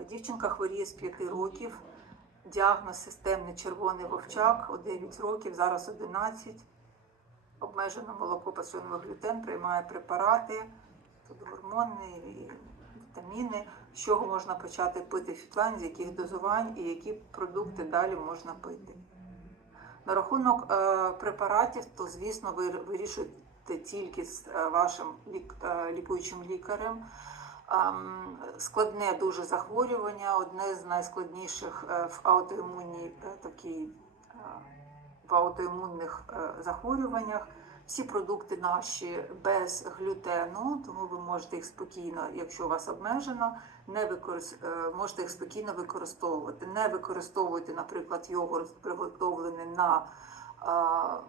Дівчинка хворіє з 5 років. Діагноз системний червоний вовчак, у 9 років, зараз 11. Обмежено молоко, пасивний глютен, приймає препарати, тут гормони і вітаміни. З чого можна почати пити фітлайн, з яких дозувань і які продукти далі можна пити. На рахунок е, препаратів, то звісно, ви вирішуєте тільки з е, вашим е, лікуючим лікарем. Складне дуже захворювання, одне з найскладніших е, в аутоімунній е, такій, е, в аутоімунних захворюваннях. Всі продукти наші без глютену, тому ви можете їх спокійно, якщо у вас обмежено, не використ... можете їх спокійно використовувати. Не використовуйте, наприклад, йогурт, приготовлений на а,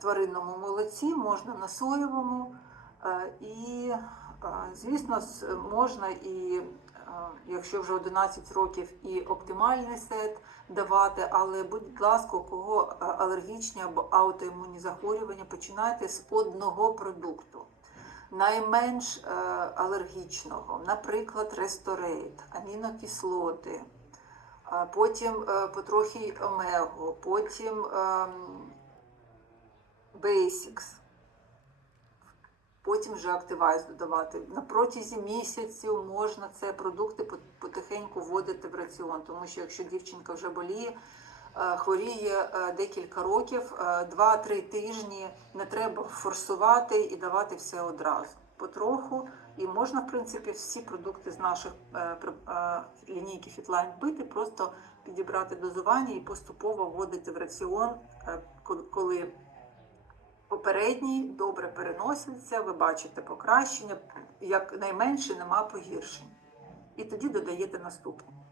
тваринному молоці, можна на соєвому. Е, І, звісно, можна і, е, якщо вже 11 років, і оптимальний сет давати, але, будь ласка, у кого е, алергічні або аутоімунні захворювання, починайте з одного продукту. Найменш е, алергічного, наприклад, ресторейт, амінокислоти, потім е, потрохи омегу, потім ем, Basics, потім вже Activise додавати. На протязі місяців можна це продукти потихеньку вводити в раціон, тому що якщо дівчинка вже боліє, е, хворіє е, декілька років, е, 2-3 тижні не треба форсувати і давати все одразу. Потроху, і можна, в принципі, всі продукти з наших е, е, лінійки Fitline пити, просто підібрати дозування і поступово вводити в раціон, е, коли попередній добре переноситься, ви бачите покращення, як найменше нема погіршень. І тоді додаєте наступний.